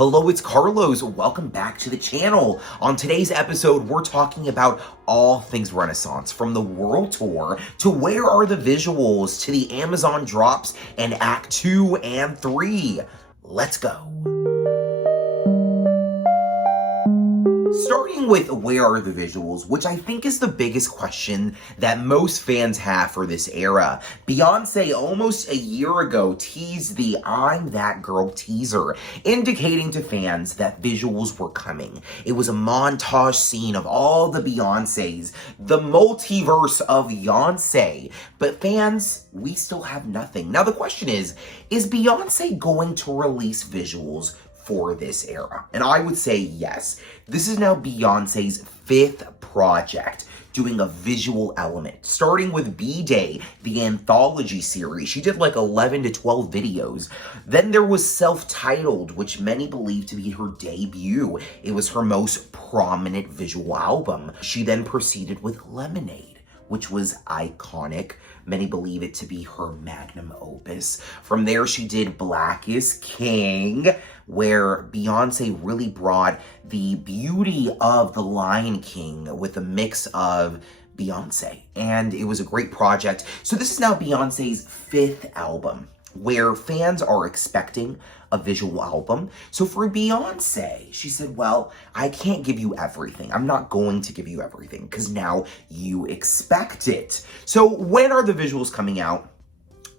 Hello, it's Carlos. Welcome back to the channel. On today's episode, we're talking about all things Renaissance, from the world tour to where are the visuals to the Amazon drops and Act 2 and 3. Let's go. Starting with where are the visuals, which I think is the biggest question that most fans have for this era. Beyonce almost a year ago teased the I'm That Girl teaser, indicating to fans that visuals were coming. It was a montage scene of all the Beyoncés, the multiverse of Beyonce. But fans, we still have nothing. Now the question is Beyonce going to release visuals for this era? And I would say yes. This is now Beyonce's 5th project doing a visual element, starting with B-Day, the anthology series. She did like 11 to 12 videos. Then there was Self-Titled, which many believe to be her debut. It was her most prominent visual album. She then proceeded with Lemonade, which was iconic. Many believe it to be her magnum opus. From there, she did Black is King, where Beyonce really brought the beauty of The Lion King with a mix of Beyonce. And it was a great project. So this is now Beyonce's 5th album, where fans are expecting a visual album. So for Beyonce, she said, well, I can't give you everything. I'm not going to give you everything because now you expect it. So when are the visuals coming out?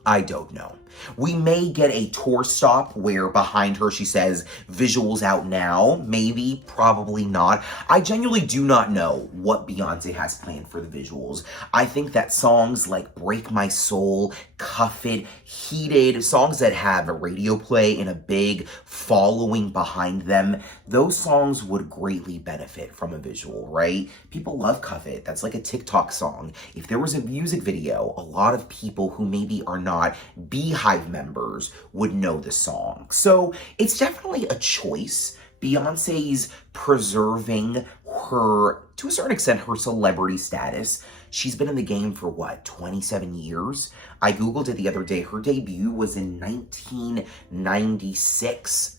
I don't know. We may get a tour stop where behind her she says, visuals out now. Maybe, probably not. I genuinely do not know what Beyonce has planned for the visuals. I think that songs like Break My Soul, Cuff It, Heated, songs that have a radio play and a big following behind them, those songs would greatly benefit from a visual, right? People love Cuff It. That's like a TikTok song. If there was a music video, a lot of people who maybe are not Beehive members would know the song. So it's definitely a choice. Beyonce's preserving her, to a certain extent, her celebrity status. She's been in the game for what, 27 years? I Googled it the other day. Her debut was in 1996.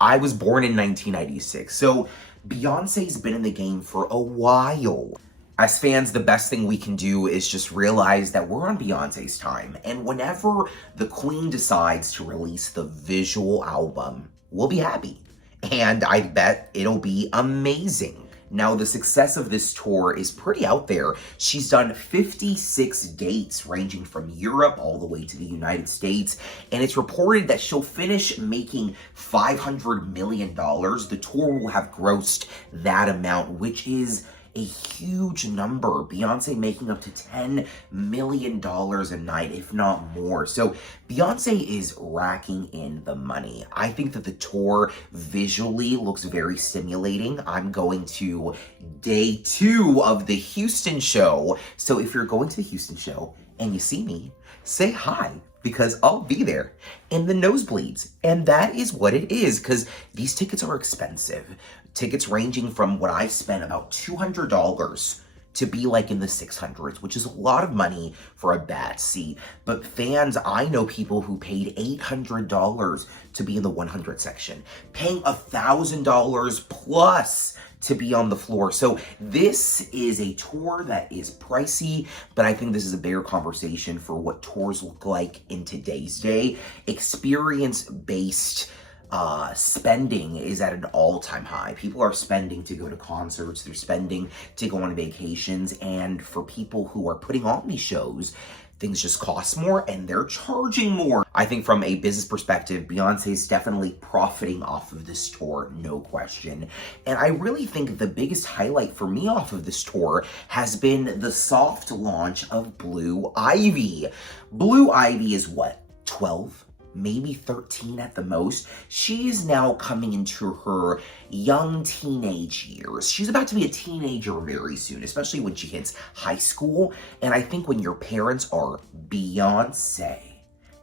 I was born in 1996. So Beyonce's been in the game for a while. As fans, the best thing we can do is just realize that we're on Beyonce's time. And whenever the Queen decides to release the visual album, we'll be happy. And I bet it'll be amazing. Now, the success of this tour is pretty out there. She's done 56 dates ranging from Europe all the way to the United States. And it's reported that she'll finish making $500 million. The tour will have grossed that amount, which is a huge number. Beyonce making up to $10 million a night, if not more. So Beyonce is racking in the money. I think that the tour visually looks very stimulating. I'm going to day 2 of the Houston show. So if you're going to the Houston show and you see me, say hi, because I'll be there in the nosebleeds. And that is what it is, because these tickets are expensive. Tickets ranging from what I've spent about $200 to be like in the 600s, which is a lot of money for a bad seat. But fans, I know people who paid $800 to be in the 100 section, paying $1,000 plus to be on the floor. So this is a tour that is pricey, but I think this is a bigger conversation for what tours look like in today's day. Experience-based spending is at an all-time high. People are spending to go to concerts, they're spending to go on vacations, and for people who are putting on these shows, things just cost more and they're charging more. I think from a business perspective, Beyonce is definitely profiting off of this tour, no question. And I really think the biggest highlight for me off of this tour has been the soft launch of Blue Ivy. Blue Ivy is what, 12? Maybe 13 at the most. She is now coming into her young teenage years. She's about to be a teenager very soon, especially when she hits high school. And I think when your parents are Beyonce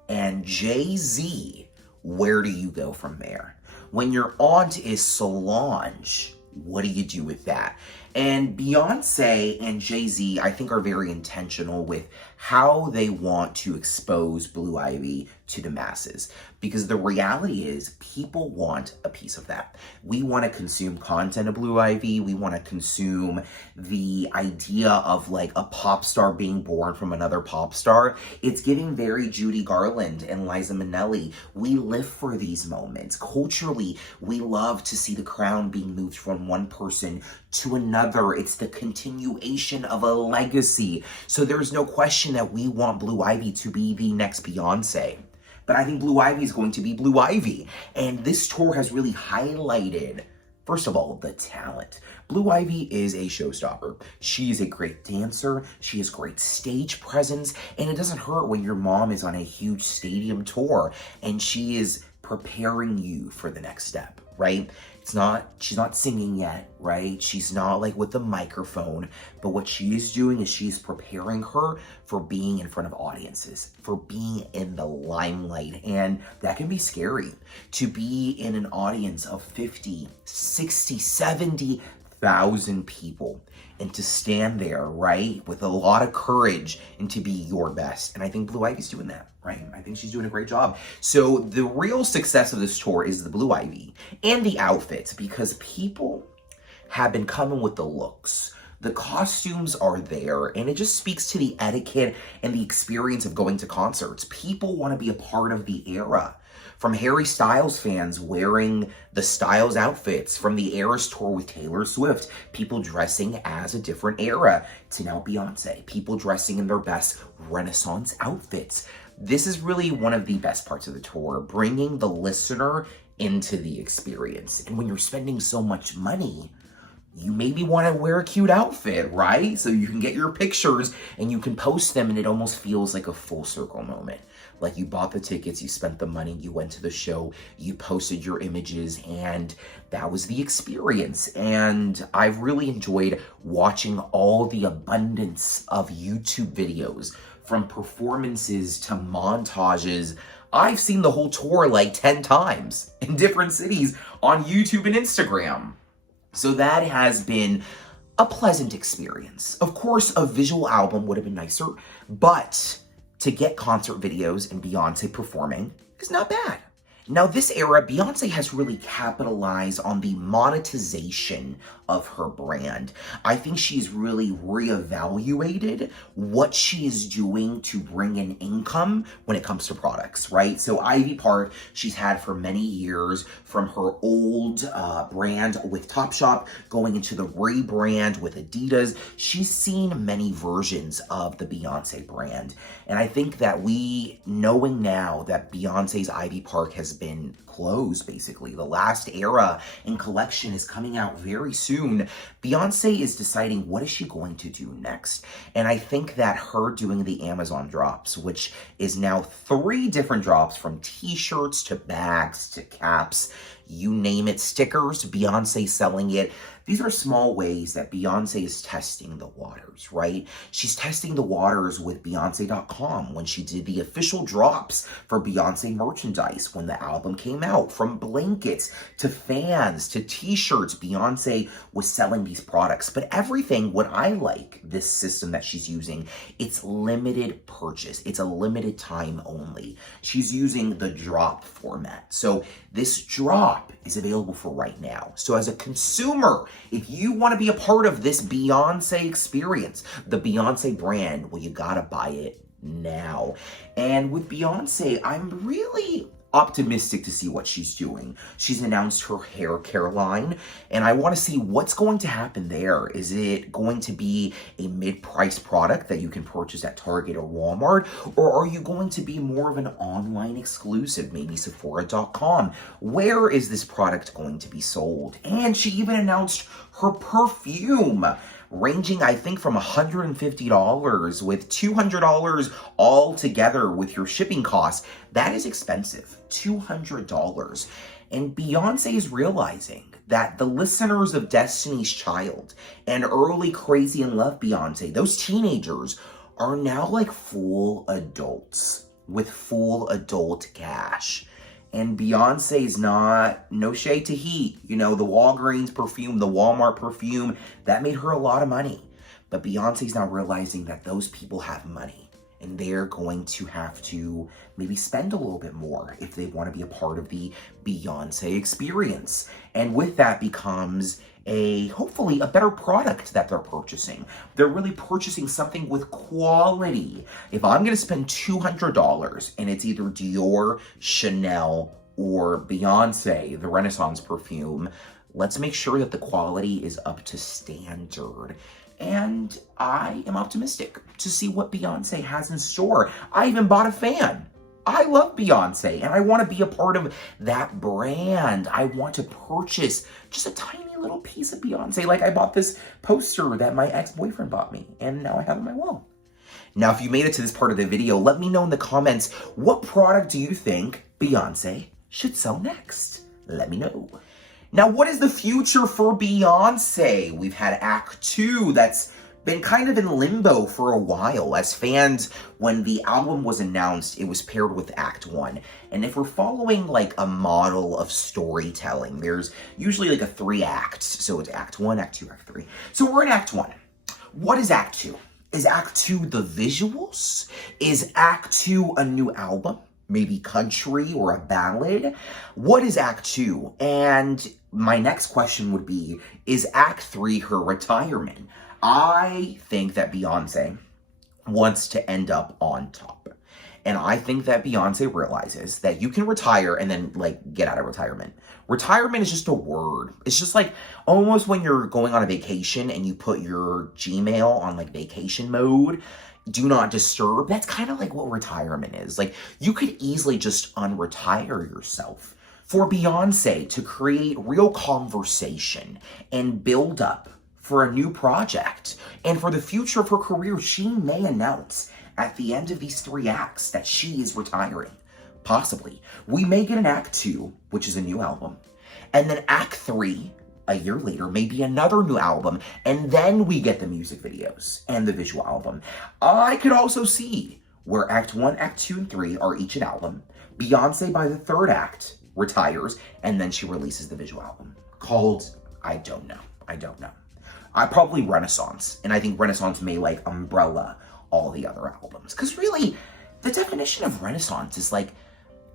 and Jay-Z, where do you go from there? When your aunt is Solange, what do you do with that? And Beyonce and Jay-Z, I think, are very intentional with how they want to expose Blue Ivy to the masses. Because the reality is, people want a piece of that. We want to consume content of Blue Ivy. We want to consume the idea of like a pop star being born from another pop star. It's giving very Judy Garland and Liza Minnelli. We live for these moments. Culturally, we love to see the crown being moved from one person to another. It's the continuation of a legacy. So there's no question that we want Blue Ivy to be the next Beyonce. But I think Blue Ivy is going to be Blue Ivy. And this tour has really highlighted, first of all, the talent. Blue Ivy is a showstopper. She is a great dancer. She has great stage presence. And it doesn't hurt when your mom is on a huge stadium tour and she is preparing you for the next step, right? She's not singing yet, right? She's not like with the microphone, but what she is doing is she's preparing her for being in front of audiences, for being in the limelight. And that can be scary, to be in an audience of 50, 60, 70,000 people and to stand there, right, with a lot of courage and to be your best. And I think Blue Ivy's doing that, right? I think she's doing a great job. So the real success of this tour is the Blue Ivy and the outfits, because people have been coming with the looks. The costumes are there, and it just speaks to the etiquette and the experience of going to concerts. People want to be a part of the era. From Harry Styles fans wearing the Styles outfits from the Eras tour with Taylor Swift, people dressing as a different era, to now Beyonce, people dressing in their best Renaissance outfits. This is really one of the best parts of the tour, bringing the listener into the experience. And when you're spending so much money, you maybe want to wear a cute outfit, right? So you can get your pictures and you can post them, and it almost feels like a full circle moment. Like you bought the tickets, you spent the money, you went to the show, you posted your images, and that was the experience. And I've really enjoyed watching all the abundance of YouTube videos, from performances to montages. I've seen the whole tour like 10 times in different cities on YouTube and Instagram. So that has been a pleasant experience. Of course, a visual album would have been nicer, but to get concert videos and Beyonce performing is not bad. Now, this era, Beyonce has really capitalized on the monetization of her brand. I think she's really reevaluated what she is doing to bring in income when it comes to products, right? So Ivy Park, she's had for many years, from her old brand with Topshop going into the rebrand with Adidas. She's seen many versions of the Beyonce brand. And I think that knowing now that Beyonce's Ivy Park has been closed, basically, the last era and collection is coming out very soon, Beyonce is deciding what is she going to do next. And I think that her doing the Amazon drops, which is now 3 different drops, from t-shirts to bags to caps, you name it, stickers, Beyonce selling it. These are small ways that Beyonce is testing the waters, right? She's testing the waters with Beyonce.com when she did the official drops for Beyonce merchandise when the album came out. From blankets to fans to t-shirts, Beyonce was selling these products. But everything, what I like this system that she's using, it's limited purchase. It's a limited time only. She's using the drop format. So this drop is available for right now. So as a consumer, if you want to be a part of this Beyonce experience, the Beyonce brand, well, you gotta buy it now. And with Beyonce, I'm really optimistic to see what she's doing. She's announced her hair care line, and I want to see what's going to happen there. Is it going to be a mid-price product that you can purchase at Target or Walmart, or are you going to be more of an online exclusive, maybe Sephora.com? Where is this product going to be sold? And she even announced her perfume, ranging, I think, from $150 with $200 all together with your shipping costs. That is expensive, $200. And Beyonce is realizing that the listeners of Destiny's Child and early Crazy in Love Beyonce, those teenagers, are now like full adults with full adult cash. And Beyonce's no shade to heat. You know, the Walgreens perfume, the Walmart perfume, that made her a lot of money. But Beyonce's now realizing that those people have money and they're going to have to maybe spend a little bit more if they want to be a part of the Beyonce experience. And with that becomes hopefully a better product that they're purchasing. They're really purchasing something with quality. If I'm going to spend $200 and it's either Dior, Chanel, or Beyonce, the Renaissance perfume, let's make sure that the quality is up to standard. And I am optimistic to see what Beyonce has in store. I even bought a fan. I love Beyonce, and I want to be a part of that brand. I want to purchase just a tiny little piece of Beyonce. Like I bought this poster that my ex-boyfriend bought me, and now I have it on my wall. Now, if you made it to this part of the video, let me know in the comments, what product do you think Beyonce should sell next? Let me know. Now, what is the future for Beyonce? We've had Act 2 that's been kind of in limbo for a while. As fans, when the album was announced, it was paired with Act 1. And if we're following like a model of storytelling, there's usually like a 3 acts. So it's Act 1, Act 2, Act 3. So we're in Act 1. What is Act 2? Is Act 2 the visuals? Is Act 2 a new album? Maybe country or a ballad? What is Act 2? And my next question would be, is Act 3 her retirement? I think that Beyonce wants to end up on top. And I think that Beyonce realizes that you can retire and then like get out of retirement. Retirement is just a word. It's just like almost when you're going on a vacation and you put your Gmail on like vacation mode, do not disturb. That's kind of like what retirement is. Like you could easily just unretire yourself. For Beyonce to create real conversation and build up for a new project and for the future of her career, she may announce at the end of these 3 acts that she is retiring. Possibly. We may get an Act 2, which is a new album, and then Act 3, a year later, maybe another new album, and then we get the music videos and the visual album. I could also see where Act 1, Act 2, and 3 are each an album. Beyonce, by the 3rd act, retires, and then she releases the visual album called, I don't know. Probably Renaissance, and I think Renaissance may like umbrella all the other albums. Because really, the definition of Renaissance is like,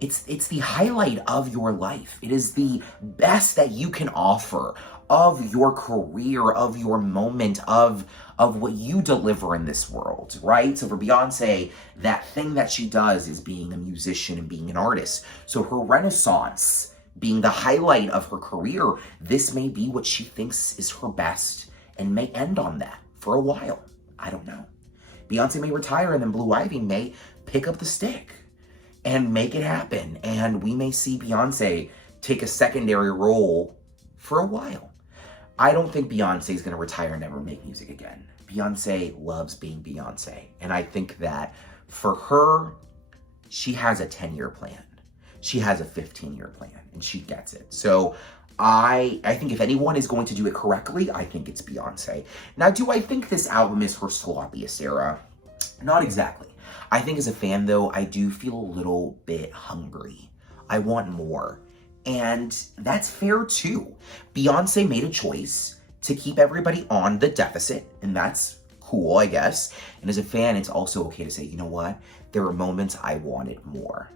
it's the highlight of your life. It is the best that you can offer of your career, of your moment, of what you deliver in this world, right? So for Beyonce, that thing that she does is being a musician and being an artist. So her Renaissance being the highlight of her career, this may be what she thinks is her best and may end on that for a while. I don't know. Beyonce may retire and then Blue Ivy may pick up the stick and make it happen. And we may see Beyonce take a secondary role for a while. I don't think Beyonce is going to retire and never make music again. Beyonce loves being Beyonce. And I think that for her, she has a 10-year plan. She has a 15-year plan and she gets it. So I think if anyone is going to do it correctly, I think it's Beyonce. Now, do I think this album is her sloppiest era? Not exactly. I think as a fan, though, I do feel a little bit hungry. I want more. And that's fair, too. Beyonce made a choice to keep everybody on the deficit, and that's cool, I guess. And as a fan, it's also okay to say, you know what? There were moments I wanted more.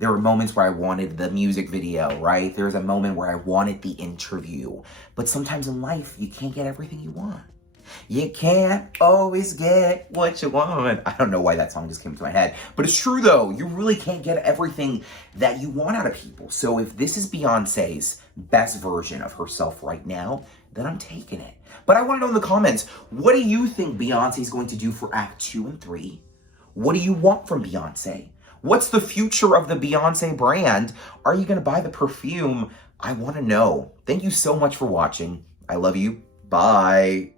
There were moments where I wanted the music video, right? There's a moment where I wanted the interview. But sometimes in life, you can't get everything you want. You can't always get what you want. I don't know why that song just came to my head. But it's true, though. You really can't get everything that you want out of people. So if this is Beyonce's best version of herself right now, then I'm taking it. But I want to know in the comments, what do you think Beyonce is going to do for Act 2 and 3? What do you want from Beyonce? What's the future of the Beyonce brand? Are you going to buy the perfume? I want to know. Thank you so much for watching. I love you. Bye.